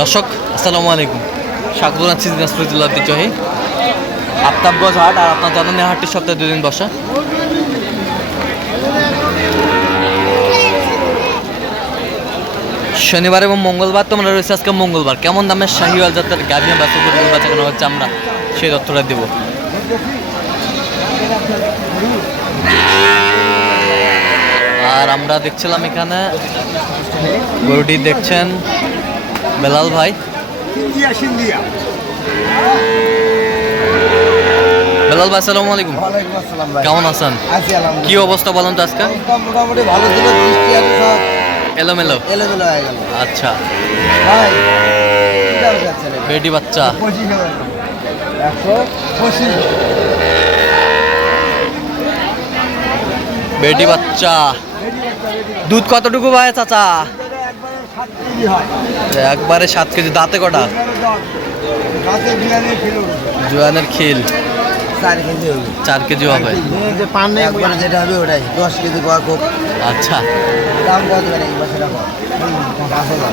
দর্শক, আসসালামু আলাইকুম। স্বাগত জানাচ্ছি জেলার ঐতিহ্যবাহী আফতাবগঞ্জ হাট আর আপনার জানেন হাটটি সপ্তাহে দুদিন বসা। শনিবার এবং মঙ্গলবার তোমরা রয়েছে আজকে মঙ্গলবার। কেমন দামের শাহিওয়াল জাতের গাভিয়া বাচ্চা গরু হচ্ছে আমরা সেই তথ্যটা দেব। আর আমরা দেখছিলাম এখানে, গরুটি দেখছেন বেলাল ভাই? বেলাল ভাই আসসালামু আলাইকুম। ওয়ালাইকুম আসসালাম ভাই। কেমন আছেন? কি অবস্থা বলেন তো আজকে? মোটামুটি ভালো ছিল এলোমেলো? এলোমেলো হয়ে গেল। আচ্ছা। ভাই বেটি বাচ্চা। বেটি বাচ্চা। দুধ কতটুকু ভাই চাচা? একবারে সাত কেজি দাঁতে কটা? জোয়ানের খিল। চার কেজি হবে। চার কেজি হবে। পান যেটা হবে ওটাই। দশ কেজি আচ্ছা। দাম কত এই বছর পাঁচ হাজার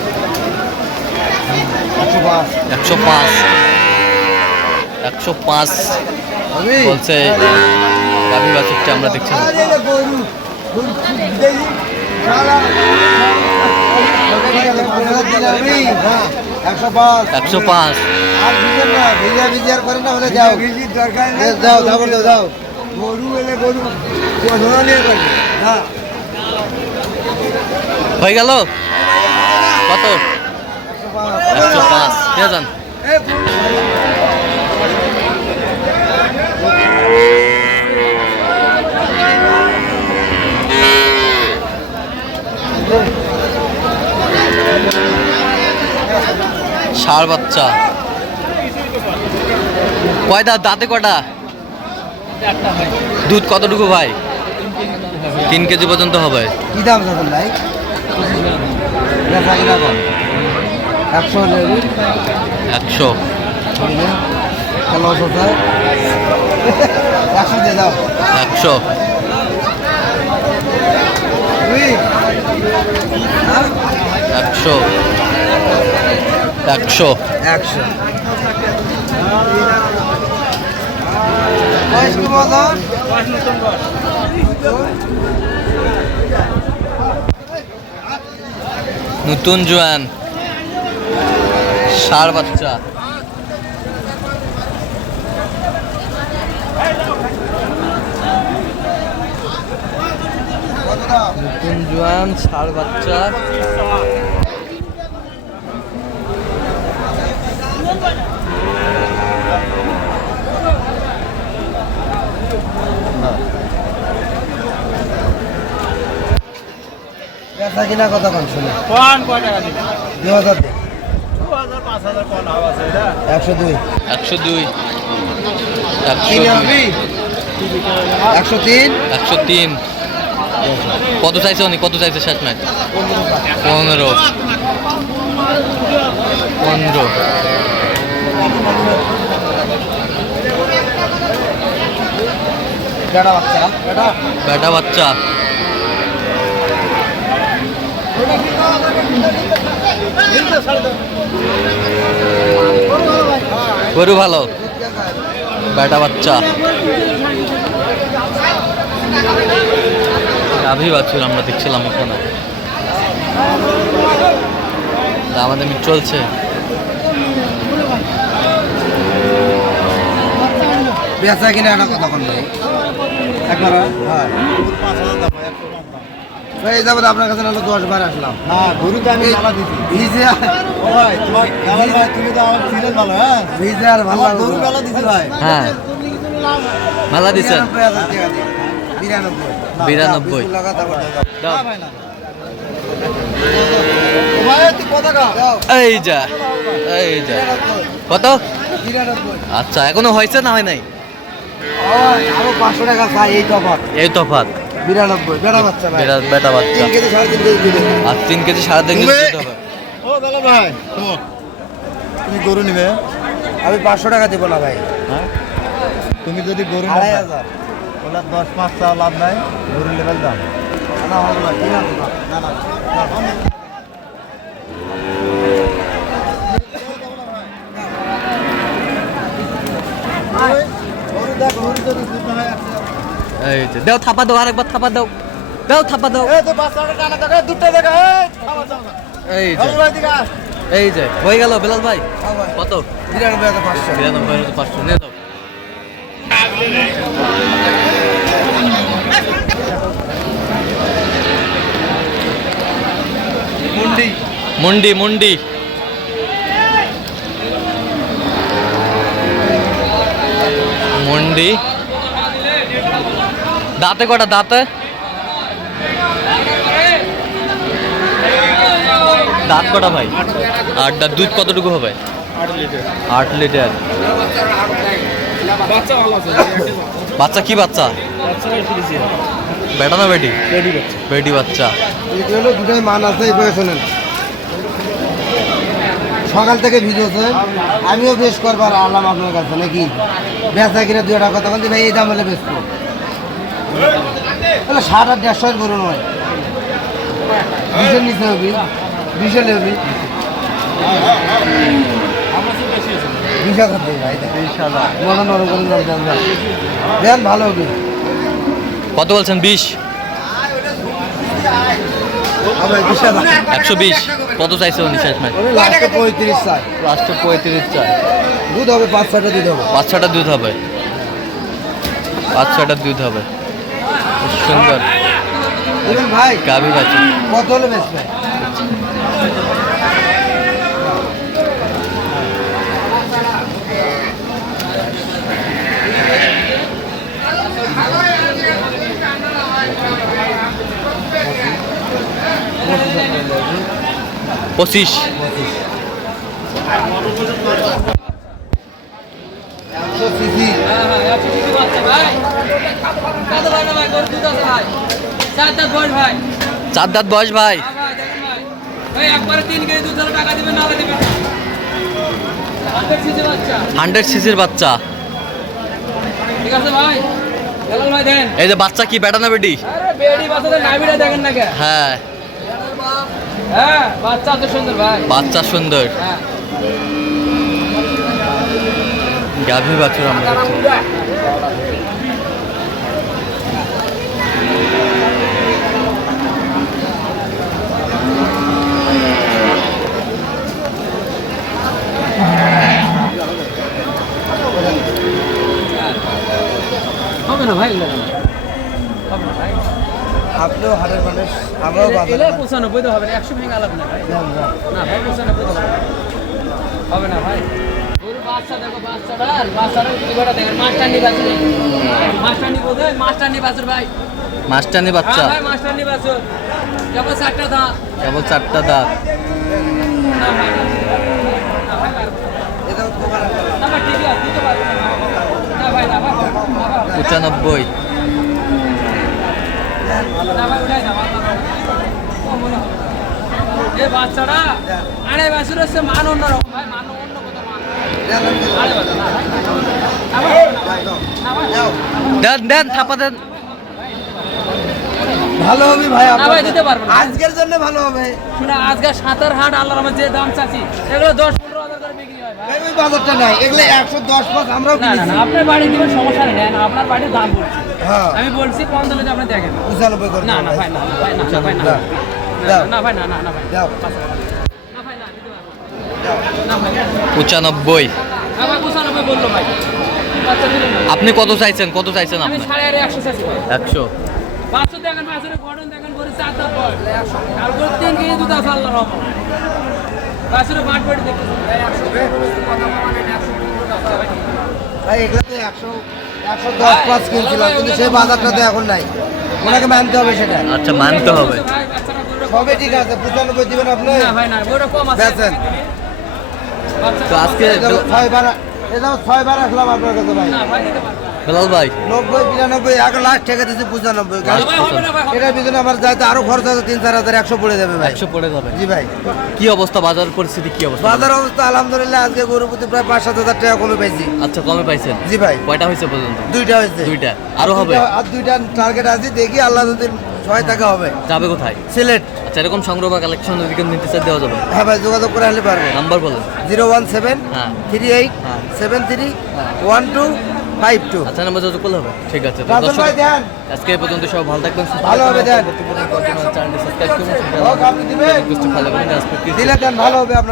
একশো পাঁচ। একশো পাঁচ। বলছে গাভী বাছুরটি আমরা দেখছি একশো পাঁচ। ভিজে না ভিজা ভিজে আর করে না হলে যাও ভিজির দরকার যাও বলে যাও গরু এলে গরু হ্যাঁ গেল? কত? একশো পাঁচ। কে যান? ষাড় বাচ্চা। কয়টা দাঁতে কটা দুধ কতটুকু ভাই? তিন কেজি পর্যন্ত হবে। কি দাম যখন ভাই? একশো একশো। দিয়ে দাও। একশো। হ্যাঁ? একশো। একশো। একশো। নতুন জোয়ান। ষাড় বাচ্চা। নতুন জোয়ান ষাড় বাচ্চা। বেচা কিনা কথা কম শুনে। কোন কয় টাকা দু। হাজার একশো দুই। একশো দুই। একশো তিন একশো তিন? একশো তিন। কত চাইছে উনি? কত চাইছে শেষ ম্যাচ পনেরো। পনেরো। বেটা বাচ্চা? বেটা বাচ্চা। গরু ভালো? বেটা বাচ্চা? গাভী বাছুর আমরা দেখছিলাম এখানে আমাদের চলছে। বেচা কিনা একটা কথা কন একবার হ্যাঁ। এই যাবত আপনার কাছে নাহলে দশ বার আসলাম। না গরু তো আমি মালা দিছি। ভিজে ও ভাই তোমার আমার ভাই তুমি তো আমার ছিলেন ভালো হ্যাঁ? ভিজে আর ভালো গরু মেলা দিছি ভাই? হ্যাঁ। বিরানব্বই। এই যা এই যা। কত? আচ্ছা এখনও হয়েছে না হয় নাই? আরও পাঁচশো টাকা চাই এই তফাত এই তফাৎ। বিরানব্বই বেটা বাচ্চা ভাই। বেটা বাচ্চা। কেজি সাড়ে তিন কেজি আর তিন কেজি সাড়ে তিন কেজি ভাই তুমি গরু নিবে? আমি পাঁচশো টাকা দেবো ভাই। হ্যাঁ? তুমি যদি গরু আড়াই হাজার। ওলা দশ পাঁচ চা লাভ নাই গরু লেভেল দাম না দেখ না, যে দাও থাপা দাও আরেকবার থাপা দাও। দাও থাপা দাও। এই তো বাচ্চাটা টানা দেখা দুটো দেখা এই দাও। এই যে। এই যে হয়ে গেল বেলাল ভাই। খাওয়া ভাই। কত? বিরানব্বই হাজার পাঁচশো। বিরানব্বই হাজার পাঁচশো নিয়ে দাও মুন্ডি। মুন্ডি মুন্ডি। মুন্ডি। দাঁতে কটা দাঁতে? দাঁত কটা ভাই? আটটা দুধ কতটুকু হবে? আট লিটার। বাচ্চা কি বাচ্চা? বেটা না বেটি? বেটি বাচ্চা। দুটাই মান আছে শোনেন সকাল থেকে ভিডিওছে আমিও বেশ করবার আলাম আপনার কাছে, নাকি? বেচা কিনা দুই টাকা কথা বলছি ভাই, এই দাম হলে বেচবো। তাহলে ষাট আর দেড়শোর গরু নয়। বিশের নিচে হবি। বিশের হবি। বিশ নরম করে দেন ভালো হবে। কত বলছেন? বিশ। একশো বিশ। কত চাইছে উনি শেষ ম্যাচ আমি পঁয়ত্রিশ চাই লাস্টে পঁয়ত্রিশ চাই দুধ হবে পাঁচ ছটা দুধ হবে। পাঁচ ছটা দুধ হবে। পাঁচ ছটা দুধ হবে। সুন্দর। ভাই গাভী বাচ্চা। কত হলে বেচবে পঁচিশ। চার দাঁত বয়স ভাই। না। হান্ড্রেড সিসির বাচ্চা। এই যে বাচ্চা কি বেটা? না বেটি হ্যাঁ। হ্যাঁ বাচ্চা সুন্দর ভাই। বাচ্চা সুন্দর। হ্যাঁ। গাভী বাছুর আমরা দেখছি। হবে না ভাই এগুলো হবে না ভাই আপনিও হাটের মানুষ আমরাও এলে পঁচানব্বই তো হবে না একশো ভেঙে আলাপ না ভাই। না ভাই পঁচানব্বই তো হবে না। ভাই। বাচ্চা দেখো বাচ্চাটা বাচ্চাটা দেখেন মাস্টারনি বাছুর ভাই। মাস্টানি বাচ্চা? ভাই কেবল চারটা দাঁত কেবল চারটা দাঁত পঁচানব্বই। মনে হয় আড়াই বছর হচ্ছে মান অন্যরকম ভাই মান অন্য মান আড়াই বছর দেন দেন থাপা দেন ভালো হবে ভাই ভাই দিতে পারব না আজকের জন্য ভালো হবে শুনে আজকে সাঁতার হাট আল্লাহর রহমতে যে দাম চাচ্ছি এগুলো দশ পনেরো হাজার করে বিক্রি হয় ভাই ভাই ওই বাজারটা নাই এগুলো একশো দশ পাঁচ আমরাও না না কিনেছি না আপনার বাড়ি দিবেন সমস্যা নেই না আপনার বাড়ির দাম বলছি হ্যাঁ আমি বলছি দিলে আপনি দেখেন পঁচানব্বই না না ভাই না না, ভাই না না ভাই না না। ভাই না না না ভাই। যাও। না ভাই না দিতে পারব না। না। ভাই পঁচানব্বই। আপনি কত চাইছেন? কত চাইছেন আপনি? একশো চাইছি একশো। দশ পাঁচ কিনছিলাম কিন্তু সেই বাজারটা তো এখন নাই। ওনাকে মানতে হবে সেটা। আচ্ছা মানতে হবে। ভাই বাচ্চারা গরুটা সবে ঠিক আছে পঁচানব্বই দিবেন আপনি? না ভাই না গরুটা কম আছে। বেচেন। তো আজকে ছয় বার ছয় বার আপনার কাছে ভাই। ভাই। বেলাল নব্বই বিরানব্বই এক ঠেকে দিচ্ছি পঁচানব্বই। এটার পিছনে আমার যাইতে আরও খরচ আছে তিন চার হাজার একশো পড়ে যাবে ভাই। একশো পড়ে যাবে। জি ভাই। কি অবস্থা বাজার পরিস্থিতি কি অবস্থা? বাজার অবস্থা আলহামদুলিল্লাহ আজকে গরু প্রতি প্রায় পাঁচ সাত হাজার টাকা কমে পাইছি। আচ্ছা কমে পাইছেন? জি ভাই। কয়টা হয়েছে পর্যন্ত? দুইটা হয়েছে। দুইটা। আরও হবে? আর দুইটা টার্গেট আছে দেখি আল্লাহ যদি ছয় টাকা হবে। যাবে কোথায়? সিলেট। আচ্ছা এরকম সংগ্রহ বা কালেকশন যদি নিতে চাই দেওয়া যাবে। হ্যাঁ ভাই যোগাযোগ করে আসলে পারব। নাম্বার বলেন। জিরো ওয়ান সেভেন হ্যাঁ। থ্রি এইট হ্যাঁ। Seven three one two five two. আচ্ছা নাম্বার যত করলে হবে। ঠিক আছে আজকে এই পর্যন্ত সব ভালো থাকবেন ভালো হবে। দেন। চ্যানেলটি সাবস্ক্রাইব করুন দিলে দেন ভালো হবে আপনার।